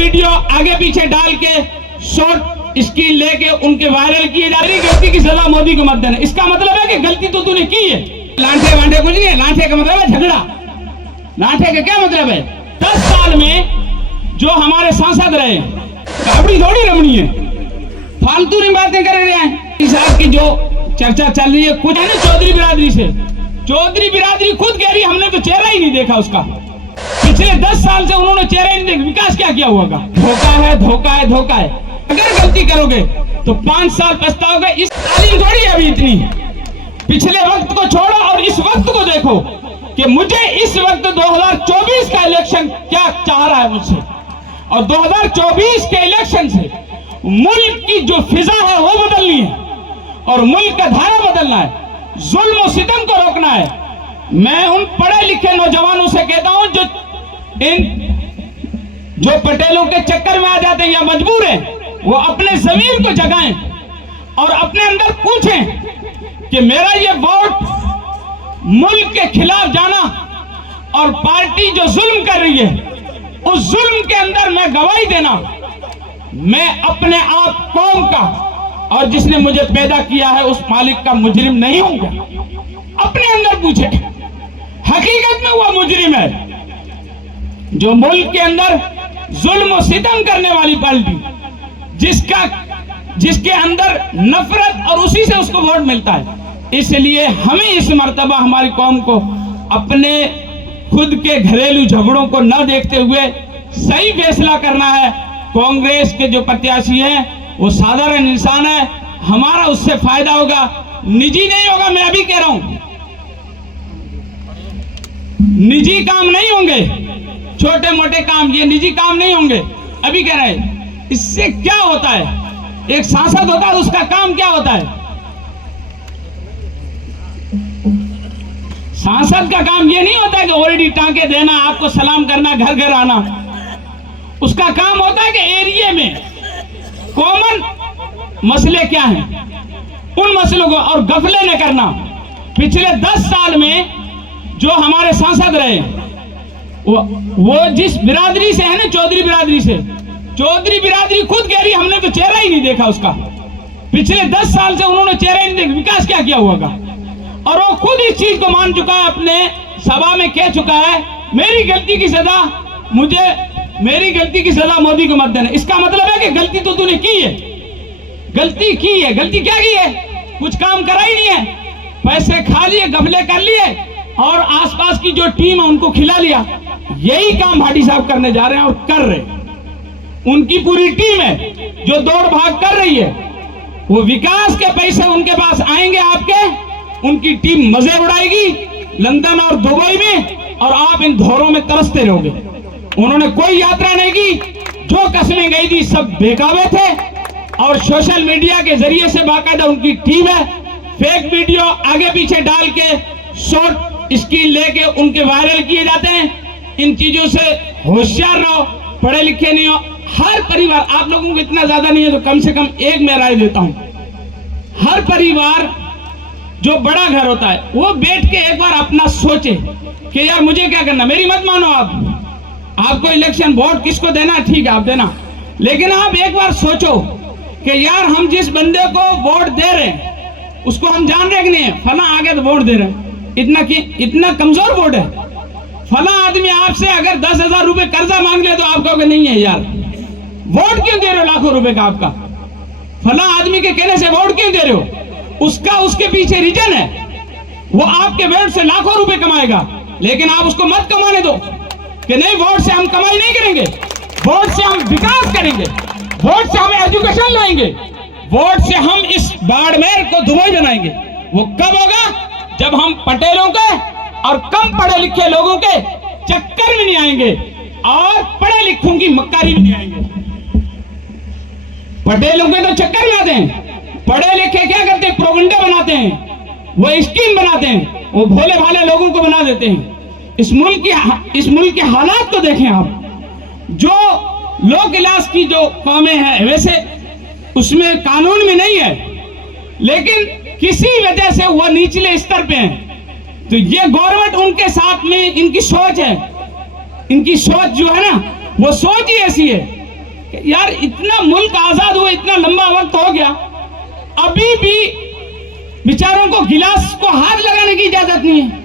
Video आगे पीछे डाल के शॉर्ट स्क्रीन लेके उनके वायरल किए जा रही। गलती की सजा मोदी को मत देना, इसका मतलब है कि गलती तो तूने की है। लांठे वांठे कुछ नहीं है, लांठे का मतलब है झगड़ा। लांठे का क्या मतलब है? 10 साल में जो हमारे सांसद रहे काबड़ी थोड़ी रमणी है, फालतू नहीं बातें कर रहे हैं। इस की जो चर्चा चल रही है कुछ है ना चौधरी बिरादरी से, चौधरी बिरादरी खुद कह रही हमने तो चेहरा ही नहीं देखा उसका। पिछले 10 साल से उन्होंने चेहरा ही नहीं देखा, विकास क्या किया होगा? धोखा है, धोखा है, धोखा है। अगर गलती करोगे तो 5 साल पछताओगे। इस तालीम थोड़ी अभी इतनी, पिछले वक्त को छोड़ो और इस वक्त को देखो कि मुझे इस वक्त 2024 का इलेक्शन क्या चाह रहा है मुझसे, और 2024 के इलेक्शन से मुल्क की जो फिजा है वो बदलनी है और मुल्क का धारा बदलना है, जुल्म और सितम को रोकना है। मैं उन पढ़े लिखे नौजवानों से कहता हूं जो पटेलों के चक्कर में आ जाते हैं या मजबूर हैं, वो अपने जमीर को जगाएं और अपने अंदर पूछें कि मेरा ये वोट मुल्क के खिलाफ जाना और पार्टी जो जुल्म कर रही है उस जुल्म के अंदर मैं गवाही देना, मैं अपने आप कौम का और जिसने मुझे पैदा किया है उस मालिक का मुजरिम नहीं हूंगा। अपने अंदर पूछे, हकीकत में वो मुजरिम है जो मुल्क के अंदर जुल्म और सितम करने वाली पार्टी, जिसके अंदर नफरत और उसी से उसको वोट मिलता है। इसलिए हमें इस मर्तबा हमारी कौम को अपने खुद के घरेलू झगड़ों को न देखते हुए सही फैसला करना है। कांग्रेस के जो प्रत्याशी हैं वो साधारण इंसान है, हमारा उससे फायदा होगा, निजी नहीं होगा। मैं अभी कह रहा हूं निजी काम नहीं होंगे, छोटे मोटे काम, ये निजी काम नहीं होंगे। अभी कह रहे हैं इससे क्या होता है, एक सांसद होता है उसका काम क्या होता है? सांसद का काम ये नहीं होता कि ऑलरेडी टांके देना, आपको सलाम करना, घर घर आना। उसका काम होता है कि एरिया में कॉमन मसले क्या हैं उन मसलों को और गफले न करना। पिछले 10 साल में जो हमारे सांसद रहे वो जिस बिरादरी से है ना, चौधरी बिरादरी से, चौधरी बिरादरी खुद कह रही हमने तो चेहरा ही नहीं देखा उसका। पिछले 10 साल से उन्होंने चेहरा ही नहीं देखा, विकास क्या किया होगा? और वो खुद इस चीज को मान चुका है, अपने सभा में कह चुका है मेरी गलती की सजा मोदी को मत देना। इसका मतलब है कि गलती तो तूने की है, गलती की है। गलती क्या की है? कुछ काम करा ही नहीं है, पैसे खा लिए, गफले कर लिए और आसपास की जो टीम है उनको खिला लिया। यही काम भाटी साहब करने जा रहे हैं और कर रहे। उनकी पूरी टीम है जो दौड़ भाग कर रही है। वो विकास के पैसे उनके पास आएंगे आपके, उनकी टीम मजे उड़ाएगी लंदन और दुबई में, और आप इन धौरों में तरसते रहोगे। उन्होंने कोई यात्रा नहीं की, जो कस्में गई थी सब बेकावे थे और सोशल मीडिया के जरिए से बाकायदा उनकी टीम है फेक वीडियो आगे पीछे डाल के शॉर्ट स्क्रीन लेके उनके वायरल किए जाते हैं। इन चीजों से होशियार रहो, पढ़े लिखे नहीं हो। हर परिवार, आप लोगों को इतना ज्यादा नहीं है तो कम से कम एक मैं राय देता हूं, हर परिवार जो बड़ा घर होता है वो बैठ के एक बार अपना सोचे कि यार मुझे क्या करना। मेरी मत मानो आपको इलेक्शन वोट किसको देना ठीक है आप देना, लेकिन आप एक बार सोचो कि यार हम जिस बंदे को वोट दे रहे हैं उसको हम जान रहे कि नहीं है, फला आगे तो वोट दे रहे हैं, इतना कमजोर वोट है। फला आदमी आपसे अगर 10,000 रुपए कर्जा मांग ले तो आप कहोगे नहीं है यार, वोट क्यों दे रहे हो लाखों रुपए का आपका? फला आदमी के कहने से वोट क्यों दे रहे हो? उसके पीछे रीजन है, वो आपके वोट से लाखों रुपए कमाएगा, लेकिन आप उसको मत कमाने दो कि नहीं वोट से हम कमाई नहीं करेंगे, वोट से हम विकास करेंगे, वोट से हम एजुकेशन लाएंगे, वोट से हम इस बाड़मेर को दुबई बनाएंगे। वो कब होगा? जब हम पटेलों के और कम पढ़े लिखे लोगों के चक्कर में नहीं आएंगे और पढ़े लिखों की मक्कारी में नहीं आएंगे। पटेलों के तो चक्कर में आते हैं, पढ़े लिखे क्या करते हैं? प्रोगंडे बनाते हैं, वो स्कीम बनाते हैं, वो भोले भाले लोगों को बना देते हैं। इस मुल्क के हालात को देखें आप। जो लोक इलाज की जो कामें हैं वैसे उसमें कानून में नहीं है, लेकिन किसी वजह से वो निचले स्तर पे हैं। तो ये गवर्नमेंट उनके साथ में, इनकी सोच है, इनकी सोच जो है ना वो सोच ही ऐसी है कि यार इतना मुल्क आजाद हुआ, इतना लंबा वक्त हो गया, अभी भी बेचारों को गिलास को हाथ लगाने की इजाजत नहीं है।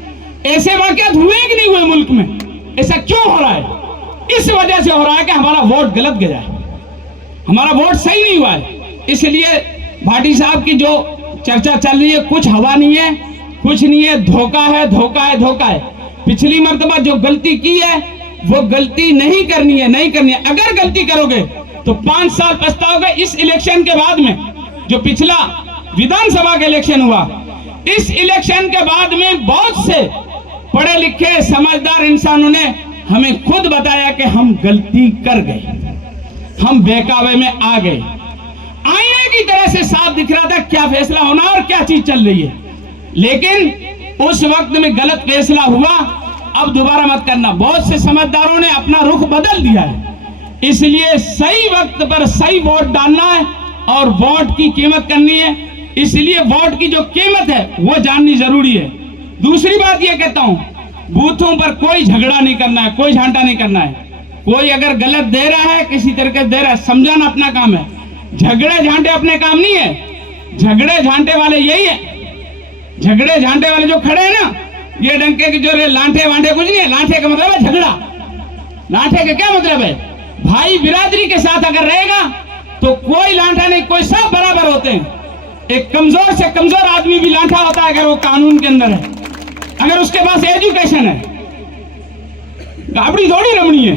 ऐसे वाकयात हुए कि नहीं हुए मुल्क में? ऐसा क्यों हो रहा है? इस वजह से हो रहा है कि हमारा वोट गलत गया है, हमारा वोट सही नहीं हुआ है। इसलिए भाटी साहब की जो चर्चा चल रही है, कुछ हवा नहीं है, कुछ नहीं है, धोखा है, धोखा है, धोखा है। पिछली मर्तबा जो गलती की है वो गलती नहीं करनी है, नहीं करनी है। अगर गलती करोगे तो 5 साल पछताओगे। इस इलेक्शन के बाद में, जो पिछला विधानसभा का इलेक्शन हुआ, इस इलेक्शन के बाद में बहुत से पढ़े लिखे समझदार इंसानों ने हमें खुद बताया कि हम गलती कर गए, हम बहकावे में आ गए। आईने की तरह से साफ दिख रहा था क्या फैसला होना और क्या चीज चल रही है, लेकिन उस वक्त में गलत फैसला हुआ। अब दोबारा मत करना। बहुत से समझदारों ने अपना रुख बदल दिया है, इसलिए सही वक्त पर सही वोट डालना है और वोट की कीमत करनी है। इसलिए वोट की जो कीमत है वो जाननी जरूरी है। दूसरी बात ये कहता हूं, बूथों पर कोई झगड़ा नहीं करना है, कोई झांटा नहीं करना है। कोई अगर गलत दे रहा है, किसी तरीके से दे रहा है, समझाना अपना काम है, झगड़े झांटे अपने काम नहीं है। झगड़े झांटे वाले यही है, झगड़े झांटे वाले जो खड़े हैं ना, ये डंके की जो लांठे वांठे कुछ नहीं है। लांठे का मतलब है झगड़ा। लांठे का क्या मतलब है? भाई बिरादरी के साथ अगर रहेगा तो कोई लांठा नहीं, कोई सब बराबर होते हैं। एक कमजोर से कमजोर आदमी भी लांठा होता है अगर वो कानून के अंदर है, अगर उसके पास एजुकेशन है। गाबड़ी थोड़ी रमणी है,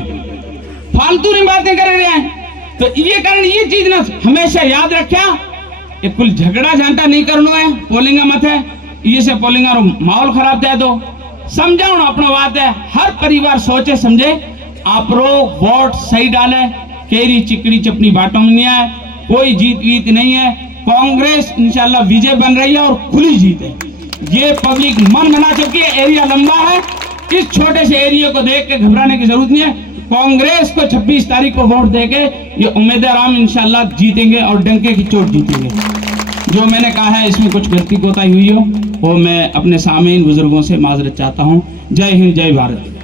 फालतू नहीं बातें कर रहे हैं। तो ये कारण ये चीज ना हमेशा याद रखा, ये कुल झगड़ा झांटा नहीं करना है, पोलिंग मत है, ये से पोलिंग माहौल खराब थे तो समझाओ ना अपना बात है। हर परिवार सोचे समझे, आप रो वोट सही डाले, केरी चिकड़ी चपनी बाटों में नहीं आए, कोई जीत वीत नहीं है। कांग्रेस इंशाल्लाह विजय बन रही है और खुली जीत है, ये पब्लिक मन बना चुकी है। एरिया लंबा है, इस छोटे से एरिया को देख के घबराने की जरूरत नहीं है। कांग्रेस को 26 तारीख को वोट देके ये उम्मीदवार इंशाल्लाह जीतेंगे और डंके की चोट जीतेंगे। जो मैंने कहा है इसमें कुछ गलती कोताही हुई हो वो मैं अपने सामीन बुजुर्गों से माजरत चाहता हूँ। जय हिंद, जय भारत।